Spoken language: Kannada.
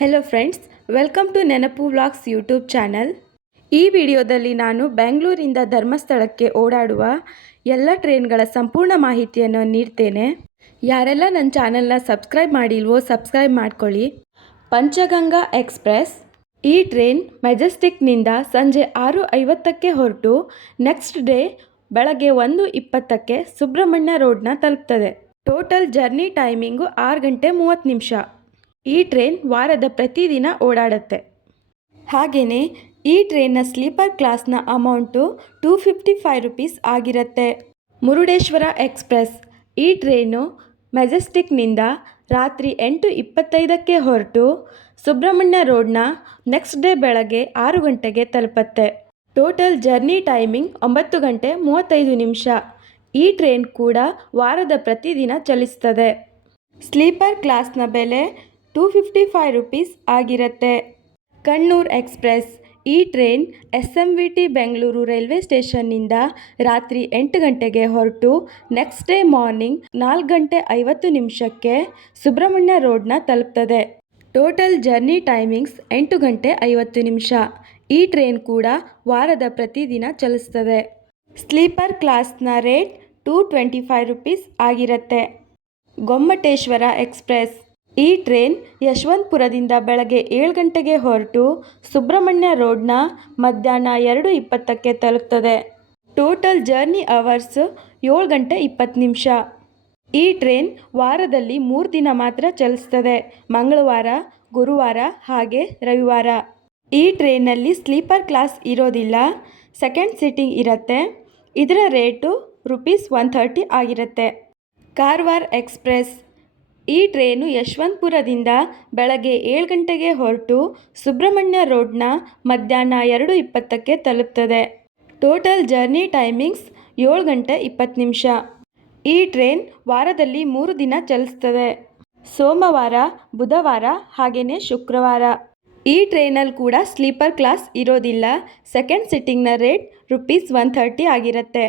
Hello friends welcome to Nenapu vlogs YouTube channel ಈ ವಿಡಿಯೋದಲ್ಲಿ ನಾನು ಬೆಂಗಳೂರಿಂದ ಧರ್ಮಸ್ಥಳಕ್ಕೆ ಓಡಾಡುವ ಎಲ್ಲ ಟ್ರೈನ್ಗಳ ಸಂಪೂರ್ಣ ಮಾಹಿತಿಯನ್ನು ನೀಡ್ತೇನೆ. ಯಾರೆಲ್ಲ ನನ್ನ ಚಾನಲ್ನ ಸಬ್ಸ್ಕ್ರೈಬ್ ಮಾಡಿಲ್ವೋ ಸಬ್ಸ್ಕ್ರೈಬ್ ಮಾಡ್ಕೊಳ್ಳಿ. ಪಂಚಗಂಗಾ ಎಕ್ಸ್ಪ್ರೆಸ್. ಈ ಟ್ರೈನ್ ಮೆಜೆಸ್ಟಿಕ್ನಿಂದ ಸಂಜೆ ಆರು ಐವತ್ತಕ್ಕೆ ಹೊರಟು ನೆಕ್ಸ್ಟ್ ಡೇ ಬೆಳಗ್ಗೆ ಒಂದು ಇಪ್ಪತ್ತಕ್ಕೆ ಸುಬ್ರಹ್ಮಣ್ಯ ರೋಡ್ನ ತಲುಪ್ತದೆ. ಟೋಟಲ್ ಜರ್ನಿ ಟೈಮಿಂಗು ಆರು ಗಂಟೆ ಮೂವತ್ತು ನಿಮಿಷ. ಈ ಟ್ರೈನ್ ವಾರದ ಪ್ರತಿದಿನ ಓಡಾಡುತ್ತೆ. ಹಾಗೆಯೇ ಈ ಟ್ರೈನ್ನ ಸ್ಲೀಪರ್ ಕ್ಲಾಸ್ನ amount two fifty five rupees ಆಗಿರುತ್ತೆ. ಮುರುಡೇಶ್ವರ ಎಕ್ಸ್ಪ್ರೆಸ್. ಈ ಟ್ರೈನು ಮೆಜೆಸ್ಟಿಕ್ನಿಂದ ರಾತ್ರಿ ಎಂಟು ಇಪ್ಪತ್ತೈದಕ್ಕೆ ಹೊರಟು ಸುಬ್ರಹ್ಮಣ್ಯ ರೋಡ್ನ ನೆಕ್ಸ್ಟ್ ಡೇ ಬೆಳಗ್ಗೆ ಆರು ಗಂಟೆಗೆ ತಲುಪತ್ತೆ. ಟೋಟಲ್ ಜರ್ನಿ ಟೈಮಿಂಗ್ ಒಂಬತ್ತು ಗಂಟೆ ಮೂವತ್ತೈದು ನಿಮಿಷ. ಈ ಟ್ರೈನ್ ಕೂಡ ವಾರದ ಪ್ರತಿದಿನ ಚಲಿಸ್ತದೆ. ಸ್ಲೀಪರ್ ಕ್ಲಾಸ್ನ ಬೆಲೆ ಟೂ ಫಿಫ್ಟಿ ಫೈವ್ ರುಪೀಸ್ ಆಗಿರುತ್ತೆ. ಕಣ್ಣೂರ್ ಎಕ್ಸ್ಪ್ರೆಸ್ ಈ train S M V T Bengaluru railway ಸ್ಟೇಷನ್ನಿಂದ ರಾತ್ರಿ ಎಂಟು ಗಂಟೆಗೆ ಹೊರಟು ನೆಕ್ಸ್ಟ್ ಡೇ ಮಾರ್ನಿಂಗ್ ನಾಲ್ಕು ಗಂಟೆ ಐವತ್ತು ನಿಮಿಷಕ್ಕೆ ಸುಬ್ರಹ್ಮಣ್ಯ ರೋಡ್ನ ತಲುಪ್ತದೆ. ಟೋಟಲ್ ಜರ್ನಿ ಟೈಮಿಂಗ್ಸ್ ಎಂಟು ಗಂಟೆ ಐವತ್ತು ನಿಮಿಷ. ಈ ಟ್ರೈನ್ ಕೂಡ ವಾರದ ಪ್ರತಿದಿನ ಚಲಿಸ್ತದೆ. ಸ್ಲೀಪರ್ ಕ್ಲಾಸ್ನ rate two twenty five rupees ಆಗಿರುತ್ತೆ. ಗೊಮ್ಮಟೇಶ್ವರ ಎಕ್ಸ್ಪ್ರೆಸ್ ಈ ಟ್ರೈನ್ ಯಶವಂತಪುರದಿಂದ ಬೆಳಗ್ಗೆ ಏಳು ಗಂಟೆಗೆ ಹೊರಟು ಸುಬ್ರಹ್ಮಣ್ಯ ರೋಡ್ನ ಮಧ್ಯಾಹ್ನ ಎರಡು ಇಪ್ಪತ್ತಕ್ಕೆ ತಲುಪ್ತದೆ. ಟೋಟಲ್ ಜರ್ನಿ ಅವರ್ಸ್ ಏಳು ಗಂಟೆ ಇಪ್ಪತ್ತು ನಿಮಿಷ. ಈ ಟ್ರೈನ್ ವಾರದಲ್ಲಿ ಮೂರು ದಿನ ಮಾತ್ರ ಚಲಿಸ್ತದೆ. ಮಂಗಳವಾರ, ಗುರುವಾರ ಹಾಗೆ ರವಿವಾರ. ಈ ಟ್ರೈನಲ್ಲಿ ಸ್ಲೀಪರ್ ಕ್ಲಾಸ್ ಇರೋದಿಲ್ಲ, ಸೆಕೆಂಡ್ ಸೀಟಿಂಗ್ ಇರುತ್ತೆ, ಇದರ ರೇಟು ರುಪೀಸ್ ಒನ್ ಥರ್ಟಿ ಆಗಿರುತ್ತೆ. ಕಾರವಾರ್ ಎಕ್ಸ್ಪ್ರೆಸ್ ಈ ಟ್ರೇನು ಯಶವಂತಪುರದಿಂದ ಬೆಳಗ್ಗೆ ಏಳು ಗಂಟೆಗೆ ಹೊರಟು ಸುಬ್ರಹ್ಮಣ್ಯ ರೋಡ್ನ ಮಧ್ಯಾಹ್ನ ಎರಡು ಇಪ್ಪತ್ತಕ್ಕೆ ತಲುಪ್ತದೆ. ಟೋಟಲ್ ಜರ್ನಿ ಟೈಮಿಂಗ್ಸ್ ಏಳು ಗಂಟೆ ಇಪ್ಪತ್ತು ನಿಮಿಷ. ಈ ಟ್ರೈನ್ ವಾರದಲ್ಲಿ ಮೂರು ದಿನ ಚಲಿಸ್ತದೆ. ಸೋಮವಾರ, ಬುಧವಾರ ಹಾಗೆಯೇ ಶುಕ್ರವಾರ. ಈ ಟ್ರೈನಲ್ಲಿ ಕೂಡ ಸ್ಲೀಪರ್ ಕ್ಲಾಸ್ ಇರೋದಿಲ್ಲ. ಸೆಕೆಂಡ್ ಸಿಟ್ಟಿಂಗ್ನ ರೇಟ್ ರುಪೀಸ್ ಒನ್ ಥರ್ಟಿ ಆಗಿರುತ್ತೆ.